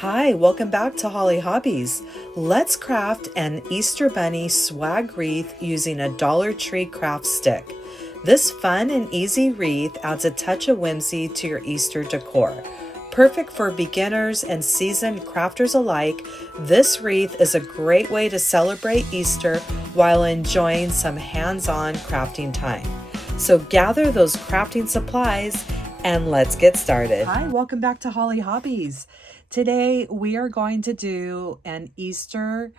Hi, welcome back to Hollie Hobbies. Let's craft an Easter Bunny swag wreath using a Dollar Tree craft stick. This fun and easy wreath adds a touch of whimsy to your Easter decor. Perfect for beginners and seasoned crafters alike, this wreath is a great way to celebrate Easter while enjoying some hands-on crafting time. So gather those crafting supplies and let's get started. Hi, welcome back to Hollie Hobbies. Today we are going to do an Easter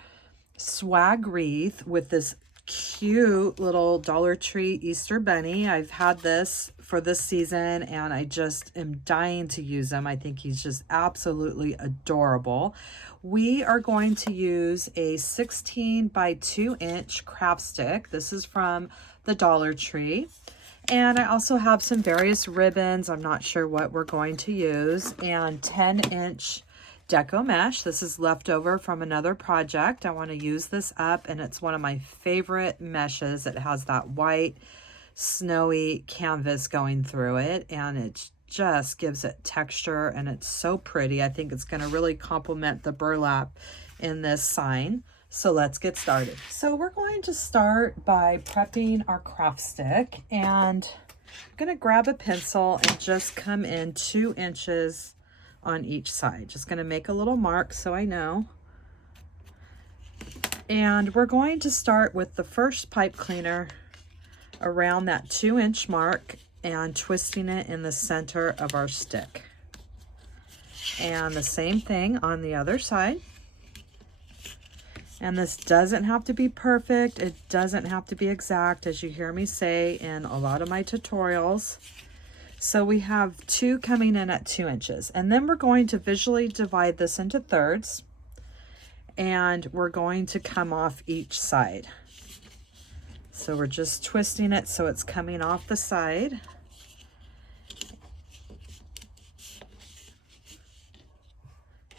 swag wreath with this cute little Dollar Tree Easter bunny. I've had this for this season and I just am dying to use him. I think he's just absolutely adorable. We are going to use a 16 by 2 inch craft stick. This is from the Dollar Tree. And I also have some various ribbons. I'm not sure what we're going to use. And 10-inch Deco Mesh. This is leftover from another project. I want to use this up, and it's one of my favorite meshes. It has that white, snowy canvas going through it, and it just gives it texture, and it's so pretty. I think it's going to really complement the burlap in this sign. So let's get started. So we're going to start by prepping our craft stick, and I'm going to grab a pencil and just come in 2 inches on each side. Just going to make a little mark so I know. And we're going to start with the first pipe cleaner around that 2-inch mark and twisting it in the center of our stick. And the same thing on the other side. And this doesn't have to be perfect. It doesn't have to be exact, as you hear me say in a lot of my tutorials. So we have 2 coming in at 2 inches. And then we're going to visually divide this into thirds. And we're going to come off each side. So we're just twisting it so it's coming off the side.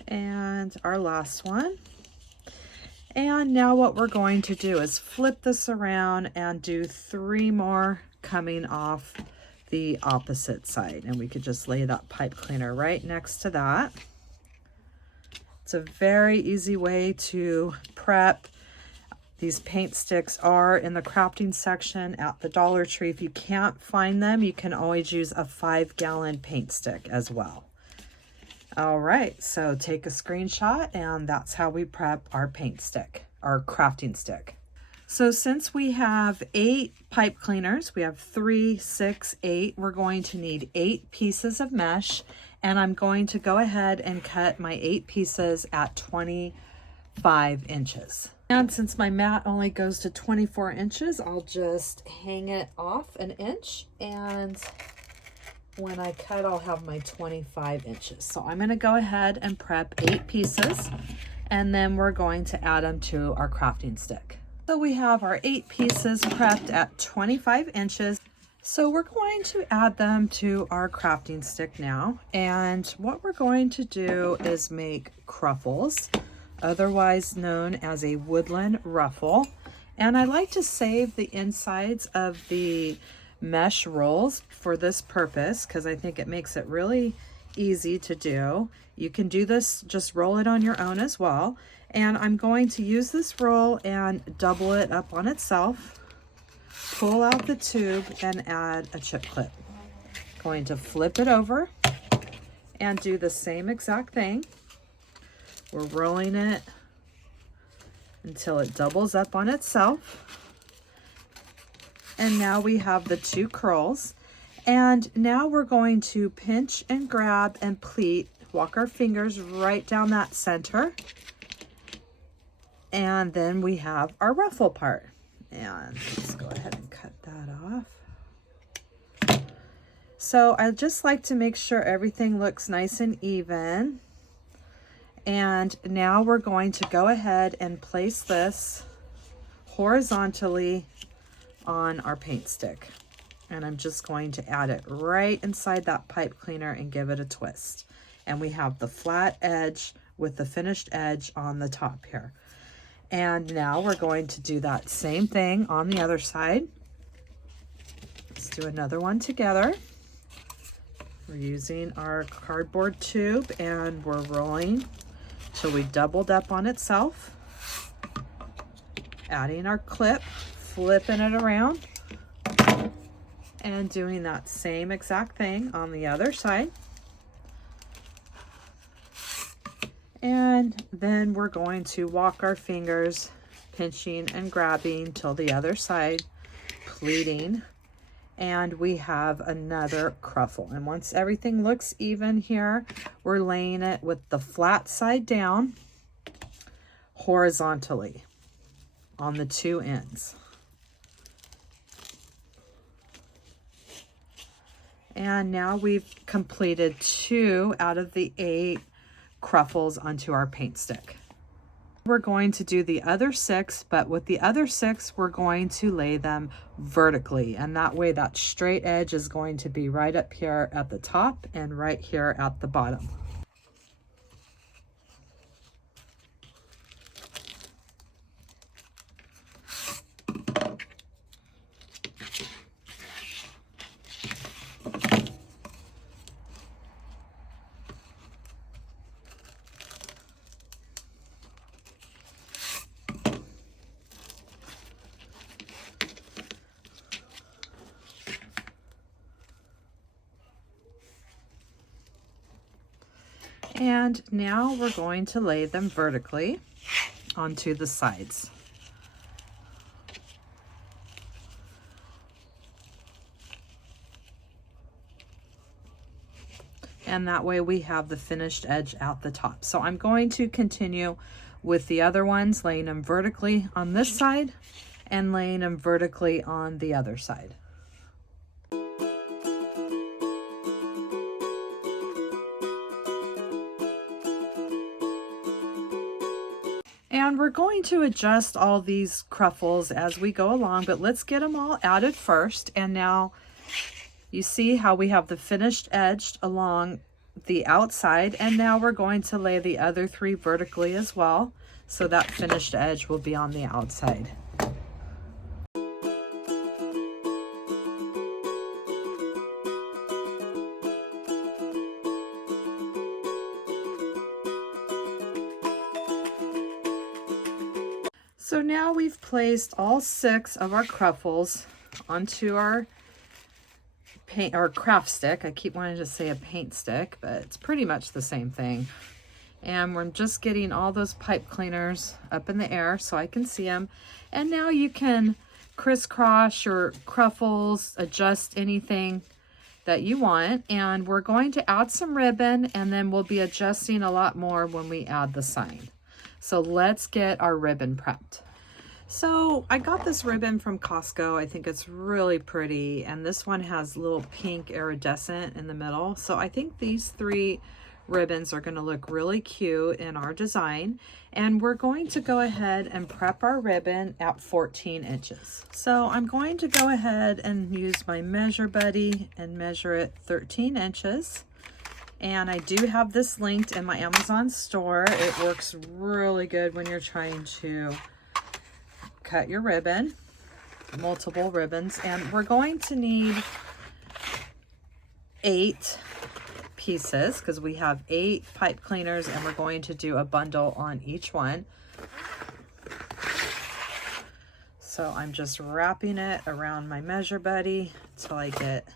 And our last one. And now what we're going to do is flip this around and do 3 more coming off the opposite side. And we could just lay that pipe cleaner right next to that. It's a very easy way to prep. These paint sticks are in the crafting section at the Dollar Tree. If you can't find them, you can always use a 5-gallon paint stick as well. All right, so take a screenshot, and that's how we prep our paint stick, our crafting stick. So since we have 8 pipe cleaners, we have 3, 6, 8, we're going to need 8 pieces of mesh, and I'm going to go ahead and cut my 8 pieces at 25 inches. And since my mat only goes to 24 inches, I'll just hang it off an inch, and when I cut, I'll have my 25 inches. So I'm going to go ahead and prep 8 pieces, and then we're going to add them to our crafting stick. So we have our 8 pieces prepped at 25 inches. So we're going to add them to our crafting stick now. And what we're going to do is make ruffles, otherwise known as a woodland ruffle. And I like to save the insides of the mesh rolls for this purpose because I think it makes it really easy to do. You can do this, just roll it on your own as well. And I'm going to use this roll and double it up on itself, pull out the tube and add a chip clip. Going to flip it over and do the same exact thing. We're rolling it until it doubles up on itself. And now we have the 2 curls. And now we're going to pinch and grab and pleat, walk our fingers right down that center. And then we have our ruffle part. And let's go ahead and cut that off. So I just like to make sure everything looks nice and even. And now we're going to go ahead and place this horizontally on our paint stick. And I'm just going to add it right inside that pipe cleaner and give it a twist. And we have the flat edge with the finished edge on the top here. And now we're going to do that same thing on the other side. Let's do another one together. We're using our cardboard tube and we're rolling till we doubled up on itself. Adding our clip, flipping it around, and doing that same exact thing on the other side. And then we're going to walk our fingers, pinching and grabbing till the other side, pleating, and we have another cruffle. And once everything looks even here, we're laying it with the flat side down horizontally on the two ends. And now we've completed 2 out of the 8 cruffles onto our paint stick. We're going to do the other 6, but with the other 6, we're going to lay them vertically. And that way that straight edge is going to be right up here at the top and right here at the bottom. And now we're going to lay them vertically onto the sides. And that way we have the finished edge at the top. So I'm going to continue with the other ones, laying them vertically on this side and laying them vertically on the other side. And we're going to adjust all these cruffles as we go along, but let's get them all added first. And now you see how we have the finished edge along the outside, and now we're going to lay the other 3 vertically as well, so that finished edge will be on the outside. So now we've placed all 6 of our cruffles onto our paint or craft stick. I keep wanting to say a paint stick, but it's pretty much the same thing. And we're just getting all those pipe cleaners up in the air so I can see them. And now you can crisscross your cruffles, adjust anything that you want. And we're going to add some ribbon, and then we'll be adjusting a lot more when we add the sign. So let's get our ribbon prepped. So I got this ribbon from Costco. I think it's really pretty. And this one has little pink iridescent in the middle. So I think these 3 ribbons are going to look really cute in our design. And we're going to go ahead and prep our ribbon at 14 inches. So I'm going to go ahead and use my Measure Buddy and measure it 13 inches. And I do have this linked in my Amazon store. It works really good when you're trying to cut your ribbon, multiple ribbons. And we're going to need 8 pieces because we have 8 pipe cleaners, and we're going to do a bundle on each one. So I'm just wrapping it around my Measure Buddy till I get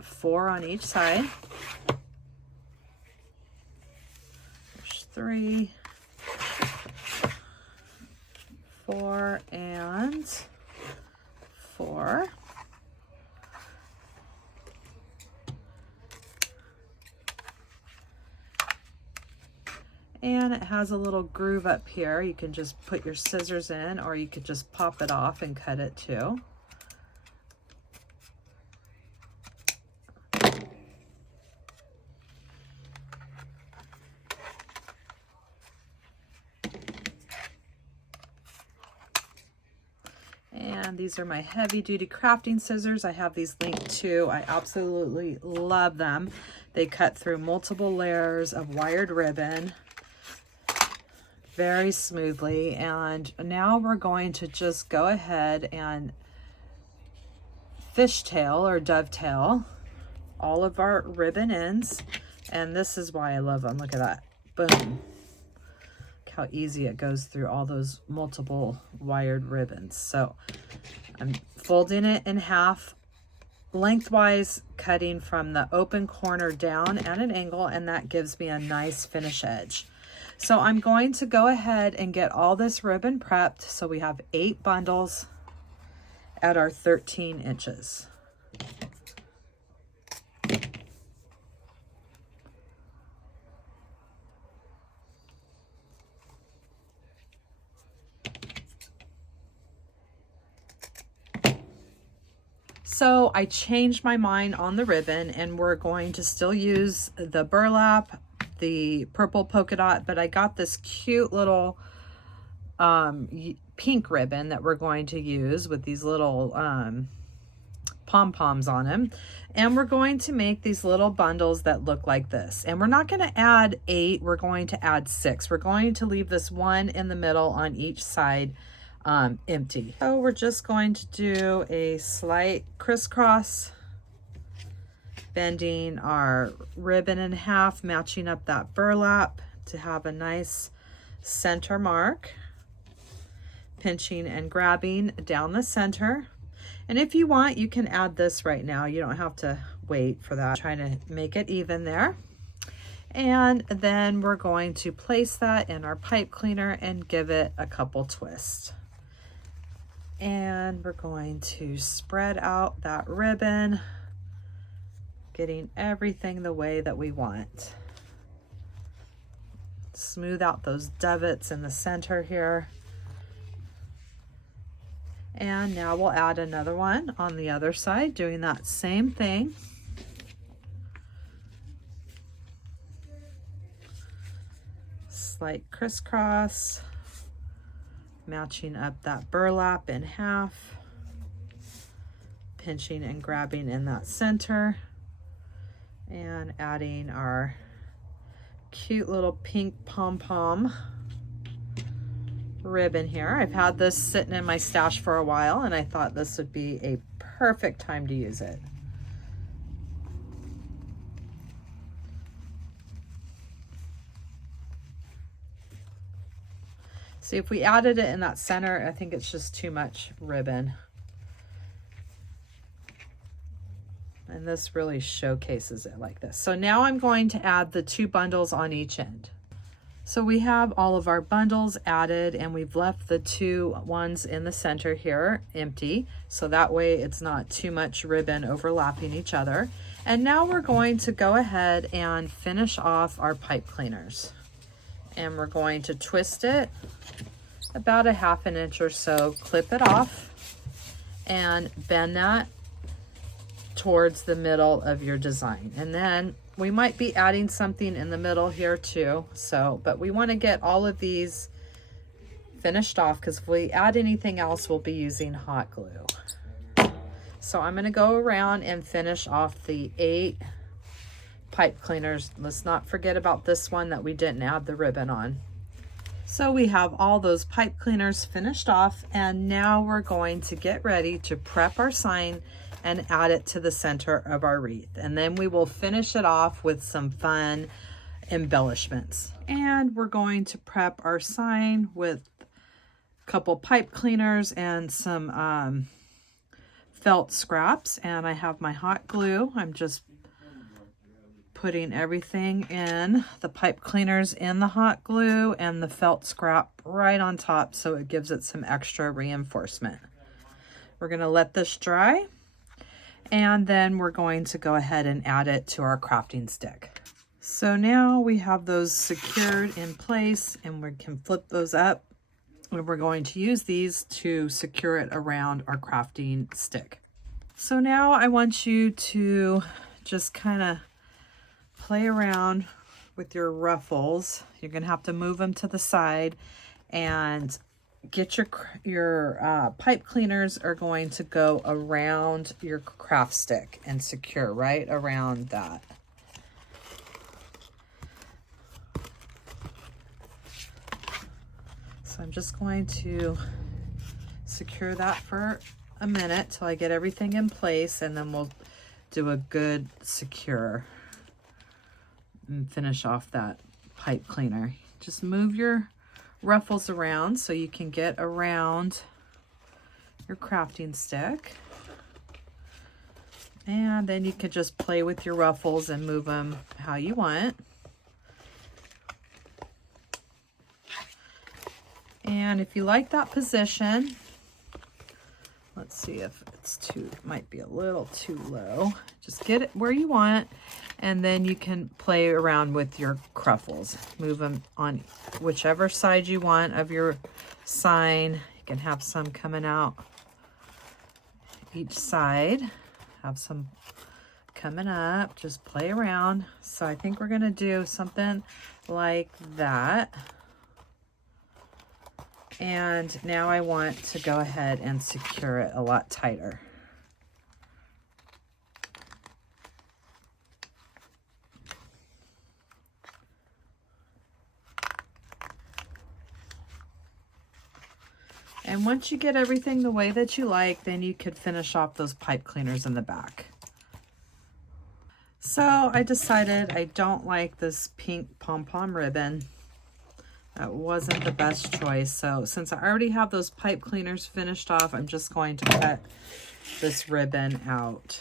4 on each side. There's 3, 4, and 4. And it has a little groove up here. You can just put your scissors in, or you could just pop it off and cut it too. And these are my heavy duty crafting scissors. I have these linked too. I absolutely love them. They cut through multiple layers of wired ribbon very smoothly. And now we're going to just go ahead and fishtail or dovetail all of our ribbon ends. And this is why I love them. Look at that. Boom. Look how easy it goes through all those multiple wired ribbons. So I'm folding it in half, lengthwise, cutting from the open corner down at an angle, and that gives me a nice finish edge. So I'm going to go ahead and get all this ribbon prepped. So we have 8 bundles at our 13 inches. So I changed my mind on the ribbon, and we're going to still use the burlap, the purple polka dot, but I got this cute little pink ribbon that we're going to use with these little pom-poms on them. And we're going to make these little bundles that look like this. And we're not going to add 8, we're going to add 6. We're going to leave this one in the middle on each side empty. So we're just going to do a slight crisscross, bending our ribbon in half, matching up that burlap to have a nice center mark, pinching and grabbing down the center. And if you want, you can add this right now. You don't have to wait for that. Trying to make it even there. And then we're going to place that in our pipe cleaner and give it a couple twists. And we're going to spread out that ribbon, getting everything the way that we want. Smooth out those divots in the center here. And now we'll add another one on the other side, doing that same thing. Slight crisscross, matching up that burlap in half, pinching and grabbing in that center, and adding our cute little pink pom-pom ribbon here. I've had this sitting in my stash for a while, and I thought this would be a perfect time to use it. See, if we added it in that center, I think it's just too much ribbon. And this really showcases it like this. So now I'm going to add the 2 bundles on each end. So we have all of our bundles added, and we've left the 2 ones in the center here empty. So that way it's not too much ribbon overlapping each other. And now we're going to go ahead and finish off our pipe cleaners. And we're going to twist it about a 1/2 inch or so, clip it off, and bend that towards the middle of your design. And then we might be adding something in the middle here too. So, but we want to get all of these finished off, because if we add anything else, we'll be using hot glue. So I'm going to go around and finish off the 8 pipe cleaners. Let's not forget about this one that we didn't add the ribbon on. So we have all those pipe cleaners finished off, and now we're going to get ready to prep our sign and add it to the center of our wreath. And then we will finish it off with some fun embellishments. And we're going to prep our sign with a couple pipe cleaners and some felt scraps. And I have my hot glue. I'm just putting everything in, the pipe cleaners in the hot glue and the felt scrap right on top, so it gives it some extra reinforcement. We're going to let this dry, and then we're going to go ahead and add it to our crafting stick. So now we have those secured in place, and we can flip those up, and we're going to use these to secure it around our crafting stick. So now I want you to just kind of play around with your ruffles. You're going to have to move them to the side, and get your pipe cleaners are going to go around your craft stick and secure right around that. So I'm just going to secure that for a minute till I get everything in place, and then we'll do a good secure. and finish off that pipe cleaner. Just move your ruffles around so you can get around your crafting stick. And then you could just play with your ruffles and move them how you want. And if you like that position, let's see if it's might be a little too low. Just get it where you want, and then you can play around with your ruffles. Move them on whichever side you want of your sign. You can have some coming out each side. Have some coming up. Just play around. So I think we're going to do something like that. And now I want to go ahead and secure it a lot tighter. And once you get everything the way that you like, then you could finish off those pipe cleaners in the back. So I decided I don't like this pink pom-pom ribbon. That wasn't the best choice. So since I already have those pipe cleaners finished off, I'm just going to cut this ribbon out.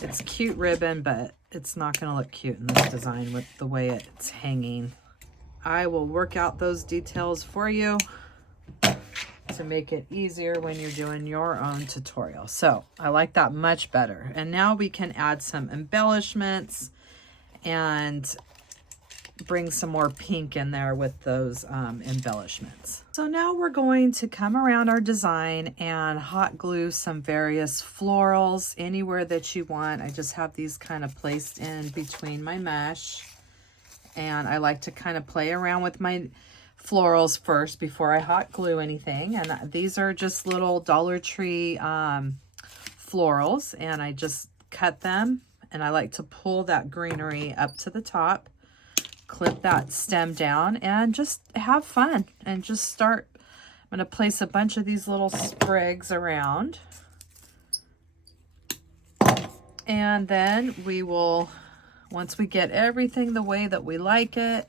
It's cute ribbon, but it's not going to look cute in this design with the way it's hanging. I will work out those details for you to make it easier when you're doing your own tutorial. So I like that much better. And now we can add some embellishments and bring some more pink in there with those embellishments. So now we're going to come around our design and hot glue some various florals anywhere that you want. I just have these kind of placed in between my mesh, and I like to kind of play around with my florals first before I hot glue anything. And these are just little Dollar Tree florals, and I just cut them, and I like to pull that greenery up to the top, clip that stem down, and just have fun and just start. I'm going to place a bunch of these little sprigs around, and then we will, once we get everything the way that we like it,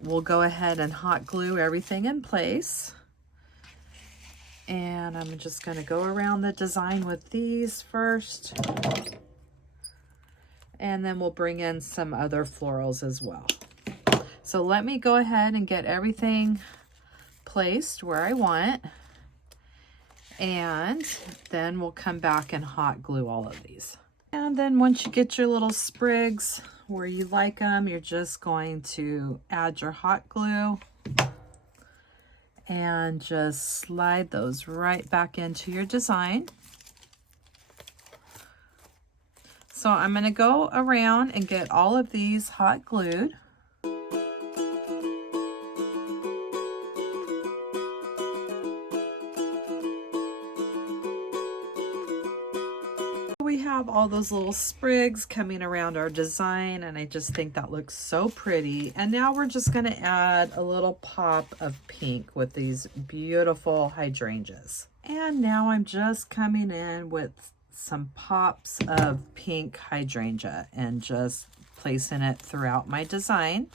we'll go ahead and hot glue everything in place. And I'm just going to go around the design with these first, and then we'll bring in some other florals as well. So let me go ahead and get everything placed where I want, and then we'll come back and hot glue all of these. And then once you get your little sprigs where you like them, you're just going to add your hot glue and just slide those right back into your design. So I'm going to go around and get all of these hot glued. We have all those little sprigs coming around our design, and I just think that looks so pretty. And now we're just going to add a little pop of pink with these beautiful hydrangeas. And now I'm just coming in with some pops of pink hydrangea and just placing it throughout my design.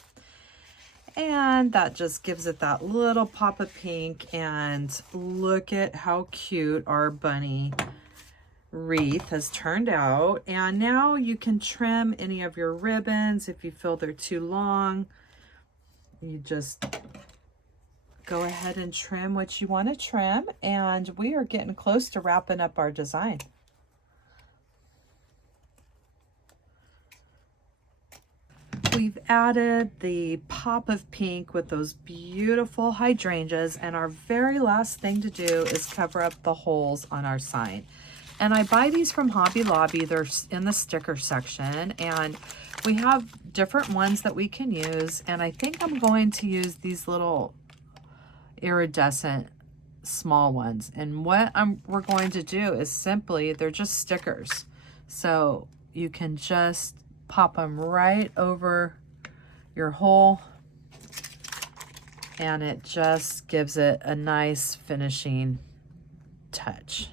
And that just gives it that little pop of pink. And look at how cute our bunny wreath has turned out. And now you can trim any of your ribbons if you feel they're too long. You just go ahead and trim what you want to trim, and we are getting close to wrapping up our design. We've added the pop of pink with those beautiful hydrangeas, and our very last thing to do is cover up the holes on our sign. And I buy these from Hobby Lobby. They're in the sticker section, and we have different ones that we can use. And I think I'm going to use these little iridescent small ones. And what we're going to do is simply, they're just stickers. So you can just pop them right over your hole, and it just gives it a nice finishing touch.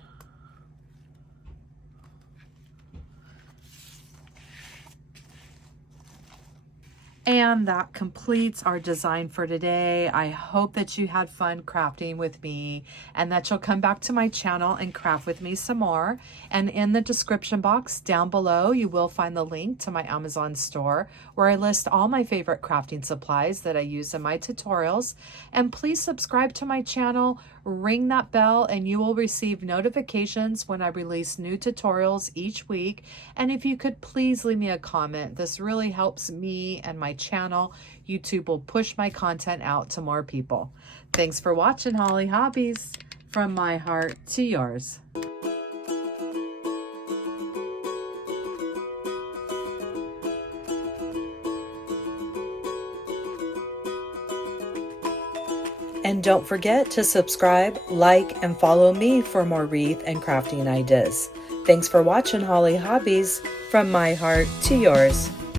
And that completes our design for today. I hope that you had fun crafting with me and that you'll come back to my channel and craft with me some more. And in the description box down below, you will find the link to my Amazon store where I list all my favorite crafting supplies that I use in my tutorials. And please subscribe to my channel, ring that bell, and you will receive notifications when I release new tutorials each week. And if you could please leave me a comment, this really helps me and my channel. YouTube will push my content out to more people. Thanks for watching, Hollie Hobbies. From my heart to yours. And don't forget to subscribe, like, and follow me for more wreath and crafting ideas. Thanks for watching, Hollie Hobbies. From my heart to yours.